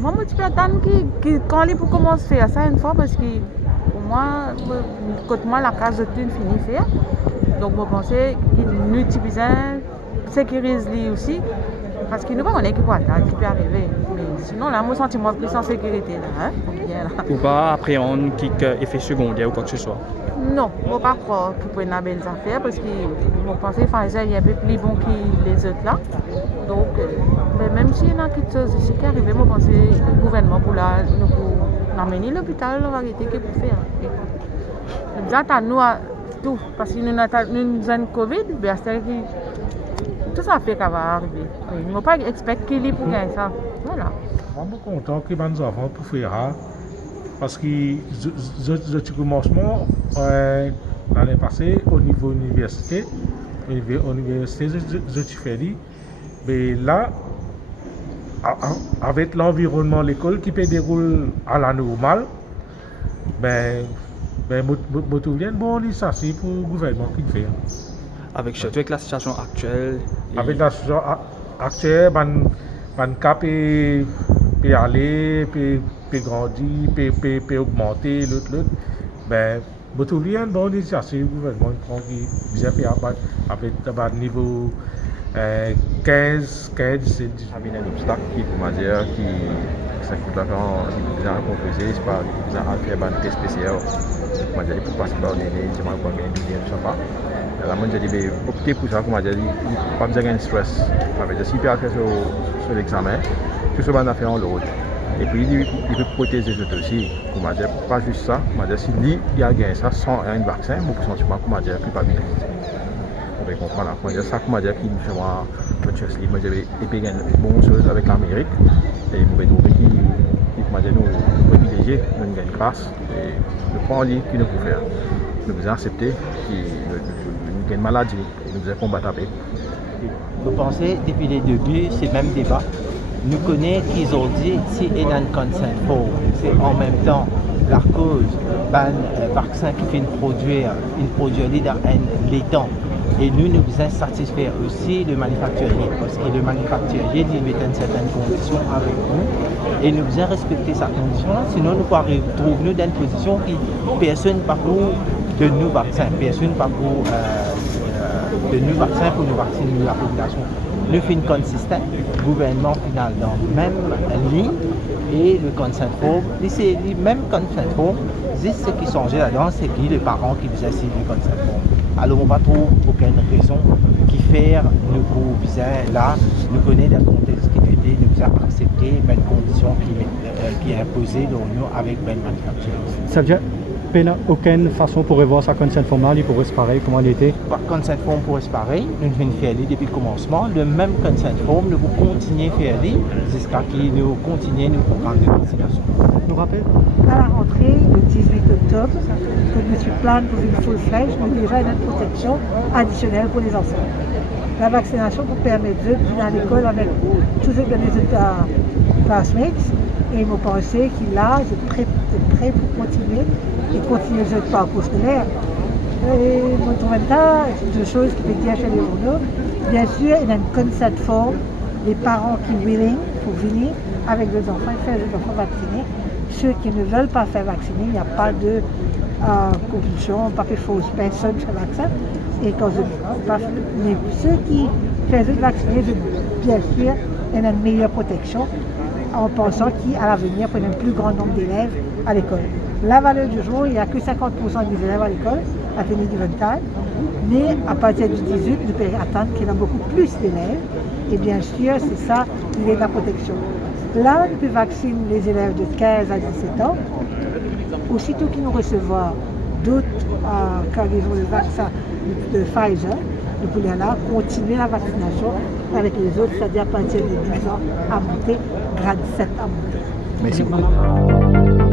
Moi, je peux attendre quand il pour commencer à faire ça une fois parce que pour moi, quand moi la case de thune finit faire. Donc, je pense qu'il nous utilise sécurise lui aussi parce qu'il nous pas connaît qui peut attendre, qui peut arriver. Mais sinon, là, moi, je sens plus en sécurité là. Hein? Bien, là. Ou pas appréhender quelque effet secondaire ou quoi que ce soit. Non, je ne pas croire qu'il peut y avoir des belles affaires parce que je pense que Pfizer est un peu plus bon que les autres là. Donc, même s'il y en a quelque chose ici qui arrive, je pense que le gouvernement pour l'amener à l'hôpital, la vérité qu'il peut faire. Nous attendons tout parce que nous avons Covid, tout ça fait qu'elle va arriver. Je ne pas expecter qu'il y ait pour gagner ça. Voilà. Je suis content que mes enfants puissent faire ça. Parce que je commencement l'année passée au niveau université, je fais dit, mais là, avec l'environnement de l'école qui peut dérouler à la normale, je trouve bon, ça c'est pour le gouvernement qui fait. Avec la situation actuelle. Avec la situation actuelle, man cap peut aller, peut grandir, peut augmenter, l'autre. Je trouve bon initiative, le gouvernement qui vient faire avec le niveau 15, 17. Il y a un obstacle qui, pour dire, qui ça coûte l'argent, qui est composé, c'est pas faire un test spécial. Pour dire, pour passer par les gens qui ont gagné du bien, je sais pas. La moi, j'ai opté pour ça, comme je dis, pas besoin de stress. Si il peut faire sur l'examen, tout ce qu'on a fait en l'autre. Et puis, il peut protéger les autres aussi. Comme je dis, pas juste ça. Comme je dis, si lui, il a gagné ça sans un vaccin, beaucoup de sentiments, comme je dis, culpabilité. On va comprendre. Comme je dis, ça, comme je dis, qui me fait voir le stress. Moi, j'ai gagné une bonne chose avec l'Amérique. Et je vais trouver qu'il nous privilégier, nous gagnons grâce. Et nous prenons lui qui nous peut faire. Nous devons accepter qu'il y a une maladie et nous devons combattre avec. Vous pensez, depuis les débuts, c'est le même débat. Nous connaissons qu'ils ont dit si il y a un consent faux, c'est en même temps la cause d'un vaccin qui fait produire dans les temps. Et nous devons satisfaire aussi le manufacturier, parce que le manufacturier il met une certaine condition avec nous et nous devons respecter sa condition, sinon nous pourrons retrouver dans une position qui personne pas pour de nous vaccins, personne pas pour de nous vaccins pour nous vacciner la population. Nous faisons consistant, le gouvernement final dans la même ligne et le consent form, c'est le même consent form, juste ce qui changeait là-dedans, c'est que les parents qui faisaient le consent form. Alors on ne va trouver aucune raison qui fait nous pour là, nous connaissons le contexte qui était, nous avons accepté les conditions qui est imposée dans nous avec ben manufacturier. Ça veut dire qu'il n'y a aucune façon pour revoir sa consent formale, il pourrait se pareil, comment il était? Consent form pourrait se pareil, nous venons faire depuis le commencement, le même consent form, nous vous continuer à faire jusqu'à ce que nous continuions nos programmes de vaccination. Nous rappelle? À la rentrée, le 18 octobre, que M. Plane pour une full flèche, nous déjà une protection additionnelle pour les enfants. La vaccination pour permettre d'eux d'aller à l'école avec tous les états classmates Et ils m'ont pensé qu'il a, est prêt pour continuer et continuer ce parcours scolaire. Et mon tournage, deux choses qui peuvent dire chez les journaux. Bien sûr, il y a une consent form, les parents qui sont willing pour venir avec les enfants et faire les enfants vaccinés. Ceux qui ne veulent pas faire vacciner, il n'y a pas de compulsion, pas de fausse personne sur le vaccin. Et quand mais ceux qui font vacciner, bien sûr, il y a une meilleure protection en pensant qu'à l'avenir, pour un plus grand nombre d'élèves à l'école. La valeur du jour, il n'y a que 50% des élèves à l'école, à tenir du 24, mais à partir du 18, nous pouvons attendre qu'il y ait beaucoup plus d'élèves. Et bien sûr, c'est ça l'idée de la protection. Là, nous pouvons vacciner les élèves de 15 à 17 ans. Aussitôt qu'ils nous recevront d'autres cargaisons de vaccins de Pfizer, nous pouvons là continuer la vaccination avec les autres, c'est-à-dire à partir de 10 ans à monter, grade 7 à monter. Merci beaucoup.